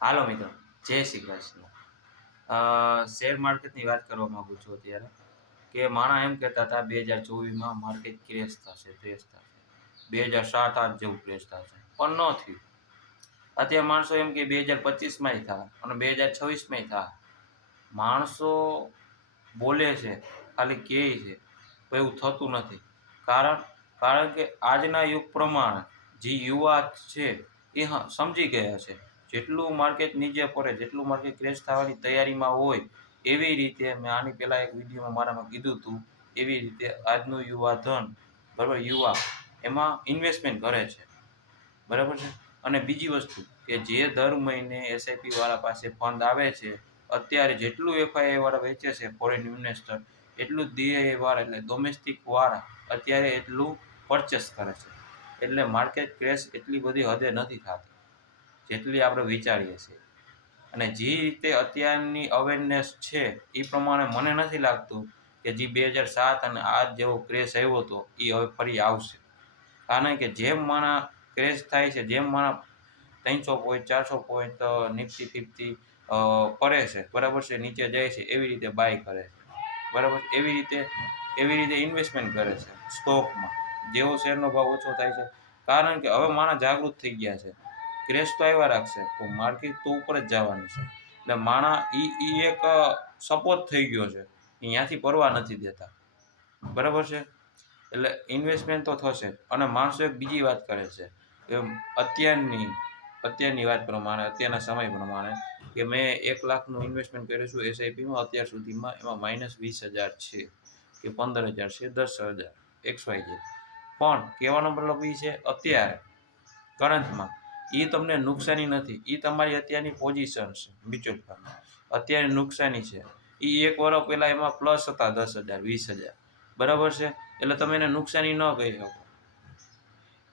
હાલો મિત્રો, જય શ્રી કૃષ્ણ. શેર માર્કેટની વાત કરવા માંગુ છું અત્યારે. કે માણસ એમ કહેતા હતા 2024માં માર્કેટ ક્રેશ થશે, ક્રેશ થશે. 2007-8 જેવું ક્રેશ થશે, પણ ન થયું. અત્યારે માણસો એમ કે 2025માંય થાય અને 2026માંય થાય. માણસો બોલે છે, ખાલી કહે છે, પણ એવું થતું નથી. કારણ કારણ કે આજના યુગ પ્રમાણે જે યુવા છે એ સમજી ગયા છે. જેટલું માર્કેટ નીચે પડે, જેટલું માર્કેટ ક્રેશ થવાની તૈયારીમાં હોય, એવી રીતે મેં આની પહેલાં એક વિડીયોમાં મારામાં કીધું હતું, એવી રીતે આજનું યુવા ધન, બરાબર, યુવા એમાં ઇન્વેસ્ટમેન્ટ કરે છે, બરાબર છે. અને બીજી વસ્તુ કે જે દર મહિને એસઆઈપી વાળા પાસે ફંડ આવે છે, અત્યારે જેટલું એફઆઈઆઈ વાળા વેચે છે ફોરેન ઇન્વેસ્ટર, એટલું જ ડીઆઈ વાળા એટલે ડોમેસ્ટિક વાળા અત્યારે એટલું પરચેસ કરે છે. એટલે માર્કેટ ક્રેશ એટલી બધી હદે નથી થતી જેટલી આપણે વિચારીએ છીએ. અને જે રીતે અત્યારની અવેરનેસ છે એ પ્રમાણે મને નથી લાગતું કે જે 2007 અને આજ જેવો ક્રેશ આવ્યો હતો એ હવે ફરી આવશે. કારણ કે જેમ માણા ક્રેશ થાય છે, જેમ માણા 300 પોઈન્ટ 400 પોઈન્ટ નિફ્ટી ફિફ્ટી પડે છે, બરાબર છે, નીચે જાય છે, એવી રીતે બાય કરે છે, બરાબર. એવી રીતે ઇન્વેસ્ટમેન્ટ કરે છે સ્ટોકમાં. જેવો શેરનો ભાવ ઓછો થાય છે, કારણ કે હવે માણસ જાગૃત થઈ ગયા છે. ક્રેશ તો આવ્યા રાખશે, તો માર્કેટ તો ઉપર જ જવાની છે. એટલે માણા ઈ એક સપોર્ટ થઈ ગયો છે, અહીંયાથી પરવા નથી દેતા, બરાબર છે. એટલે ઇન્વેસ્ટમેન્ટ તો થશે. અને માણસો એક બીજી વાત કરે છે કે અત્યારની વાત પ્રમાણે, અત્યારના સમય પ્રમાણે, કે મેં 1 લાખનું ઇન્વેસ્ટમેન્ટ કર્યું છું એસઆઈપીમાં અત્યાર સુધીમાં, એમાં -20,000 છે કે 15,000 છે, 10,000 XYZ. પણ કહેવાનો મતલબ એ છે અત્યારે કરંટમાં એ તમને નુકસાની નથી, એ તમારી અત્યારની પોઝિશન છે મ્યુચ્યુઅલ ફંડ, અત્યારે નુકસાની છે. એ 1 વર્ષ પહેલાં એમાં પ્લસ હતા 10,000 20,000, બરાબર છે. એટલે તમે એને નુકસાની ન કહી શકો.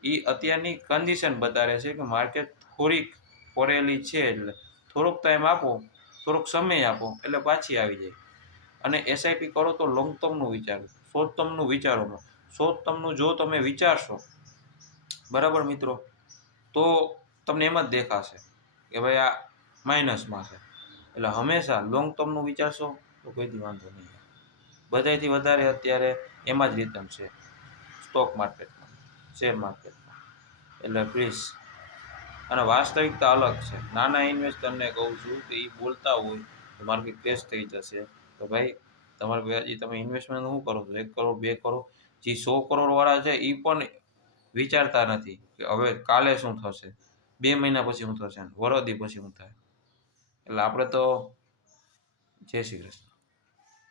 એ અત્યારની કન્ડિશન બતાવે છે કે માર્કેટ થોડીક પડેલી છે, એટલે થોડોક ટાઈમ આપો, થોડોક સમય આપો, એટલે પાછી આવી જાય. અને એસઆઈપી કરો તો લોંગ ટર્મનું વિચારો, શોર્ટ ટર્મનું વિચારો. શોર્ટ ટર્મનું જો તમે વિચારશો, બરાબર મિત્રો, તો તમને એમ જ દેખાશે કે ભાઈ આ માઇનસમાં છે. એટલે હંમેશા લોંગ ટર્મનું વિચારશો તો કોઈથી વાંધો નહીં આવે. બધાથી વધારે અત્યારે એમાં જ રિટર્ન છે, સ્ટોક માર્કેટમાં, શેર માર્કેટમાં. એટલે પ્લીઝ, અને વાસ્તવિકતા અલગ છે. નાના ઇન્વેસ્ટરને કહું છું કે એ બોલતા હોય કે માર્કેટ ક્રેશ થઈ જશે, તો ભાઈ તમારે હજી તમે ઇન્વેસ્ટમેન્ટ શું કરો છો? 1 કરોડ 2 કરોડ, જે 100 કરોડવાળા છે એ પણ વિચારતા નથી કે હવે કાલે શું થશે, 2 મહિના પછી શું થશે, વરદી પછી શું થાય. એટલે આપણે તો જય શ્રી કૃષ્ણ.